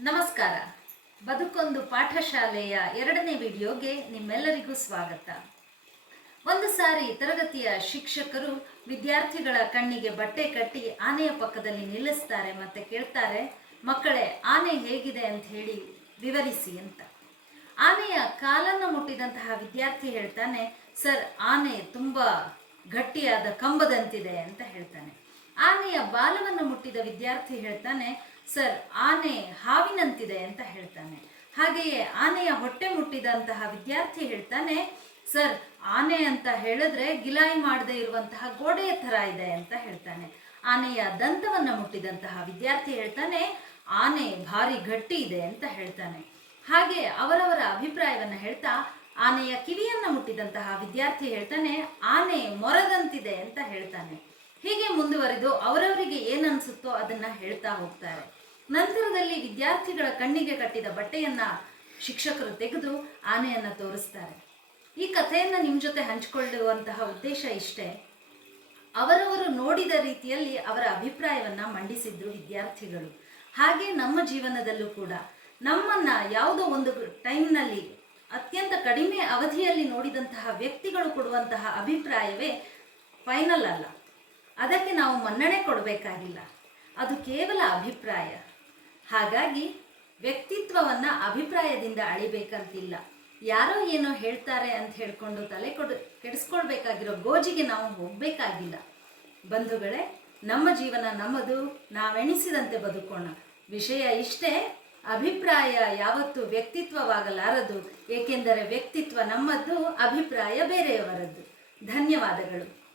ನಮಸ್ಕಾರ. ಬದುಕೊಂದು ಪಾಠಶಾಲೆಯ ಎರಡನೇ ವಿಡಿಯೋಗೆ ನಿಮ್ಮೆಲ್ಲರಿಗೂ ಸ್ವಾಗತ. ಒಂದು ಸಾರಿ ತರಗತಿಯ ಶಿಕ್ಷಕರು ವಿದ್ಯಾರ್ಥಿಗಳ ಕಣ್ಣಿಗೆ ಬಟ್ಟೆ ಕಟ್ಟಿ ಆನೆಯ ಪಕ್ಕದಲ್ಲಿ ನಿಲ್ಲಿಸ್ತಾರೆ ಮತ್ತೆ ಕೇಳ್ತಾರೆ, ಮಕ್ಕಳೇ, ಆನೆ ಹೇಗಿದೆ? ಅಂತ ಹೇಳಿ ವಿವರಿಸಿ ಅಂತ. ಆನೆಯ ಕಾಲನ್ನು ಮುಟ್ಟಿದಂತಹ ವಿದ್ಯಾರ್ಥಿ ಹೇಳ್ತಾನೆ, ಸರ್, ಆನೆ ತುಂಬಾ ಗಟ್ಟಿಯಾದ ಕಂಬದಂತಿದೆ ಅಂತ ಹೇಳ್ತಾನೆ. ಆನೆಯ ಬಾಲವನ್ನು ಮುಟ್ಟಿದ ವಿದ್ಯಾರ್ಥಿ ಹೇಳ್ತಾನೆ, ಸರ್, ಆನೆ ಹಾವಿನಂತಿದೆ ಅಂತ ಹೇಳ್ತಾನೆ. ಹಾಗೆಯೇ ಆನೆಯ ಹೊಟ್ಟೆ ಮುಟ್ಟಿದಂತಹ ವಿದ್ಯಾರ್ಥಿ ಹೇಳ್ತಾನೆ, ಸರ್, ಆನೆ ಅಂತ ಹೇಳಿದ್ರೆ ಗಿಲಾಯಿ ಮಾಡದೆ ಇರುವಂತಹ ಗೋಡೆಯ ಥರ ಇದೆ ಅಂತ ಹೇಳ್ತಾನೆ. ಆನೆಯ ದಂತವನ್ನು ಮುಟ್ಟಿದಂತಹ ವಿದ್ಯಾರ್ಥಿ ಹೇಳ್ತಾನೆ, ಆನೆ ಭಾರಿ ಗಟ್ಟಿ ಇದೆ ಅಂತ ಹೇಳ್ತಾನೆ. ಹಾಗೆ ಅವರವರ ಅಭಿಪ್ರಾಯವನ್ನು ಹೇಳ್ತಾ ಆನೆಯ ಕಿವಿಯನ್ನ ಮುಟ್ಟಿದಂತಹ ವಿದ್ಯಾರ್ಥಿ ಹೇಳ್ತಾನೆ, ಆನೆ ಮೊರದಂತಿದೆ ಅಂತ ಹೇಳ್ತಾನೆ. ಹೀಗೆ ಮುಂದುವರೆದು ಅವರವರಿಗೆ ಏನನ್ಸುತ್ತೋ ಅದನ್ನ ಹೇಳ್ತಾ ಹೋಗ್ತಾರೆ. ನಂತರದಲ್ಲಿ ವಿದ್ಯಾರ್ಥಿಗಳ ಕಣ್ಣಿಗೆ ಕಟ್ಟಿದ ಬಟ್ಟೆಯನ್ನ ಶಿಕ್ಷಕರು ತೆಗೆದು ಆನೆಯನ್ನ ತೋರಿಸ್ತಾರೆ. ಈ ಕಥೆಯನ್ನ ನಿಮ್ಮ ಜೊತೆ ಹಂಚಿಕೊಳ್ಳುವಂತಹ ಉದ್ದೇಶ ಇಷ್ಟೇ. ಅವರವರು ನೋಡಿದ ರೀತಿಯಲ್ಲಿ ಅವರ ಅಭಿಪ್ರಾಯವನ್ನ ಮಂಡಿಸಿದ್ರು ವಿದ್ಯಾರ್ಥಿಗಳು. ಹಾಗೆ ನಮ್ಮ ಜೀವನದಲ್ಲೂ ಕೂಡ. ನಮ್ಮನ್ನ ಯಾವುದೋ ಒಂದು ಟೈಮ್ನಲ್ಲಿ ಅತ್ಯಂತ ಕಡಿಮೆ ಅವಧಿಯಲ್ಲಿ ನೋಡಿದಂತಹ ವ್ಯಕ್ತಿಗಳು ಕೊಡುವಂತಹ ಅಭಿಪ್ರಾಯವೇ ಫೈನಲ್ ಅಲ್ಲ. ಅದಕ್ಕೆ ನಾವು ಮನ್ನಣೆ ಕೊಡಬೇಕಾಗಿಲ್ಲ. ಅದು ಕೇವಲ ಅಭಿಪ್ರಾಯ. ಹಾಗಾಗಿ ವ್ಯಕ್ತಿತ್ವವನ್ನು ಅಭಿಪ್ರಾಯದಿಂದ ಅಳಿಬೇಕಂತಿಲ್ಲ. ಯಾರೋ ಏನೋ ಹೇಳ್ತಾರೆ ಅಂತ ಹೇಳ್ಕೊಂಡು ತಲೆ ಕೊಡು, ಕೆಡಿಸ್ಕೊಳ್ಬೇಕಾಗಿರೋ ಗೋಜಿಗೆ ನಾವು ಹೋಗಬೇಕಾಗಿಲ್ಲ. ಬಂಧುಗಳೇ, ನಮ್ಮ ಜೀವನ ನಮ್ಮದು, ನಾವೆಣಿಸಿದಂತೆ ಬದುಕೋಣ. ವಿಷಯ ಇಷ್ಟೇ, ಅಭಿಪ್ರಾಯ ಯಾವತ್ತೂ ವ್ಯಕ್ತಿತ್ವವಾಗಲಾರದು, ಏಕೆಂದರೆ ವ್ಯಕ್ತಿತ್ವ ನಮ್ಮದ್ದು, ಅಭಿಪ್ರಾಯ ಬೇರೆಯವರದ್ದು. ಧನ್ಯವಾದಗಳು.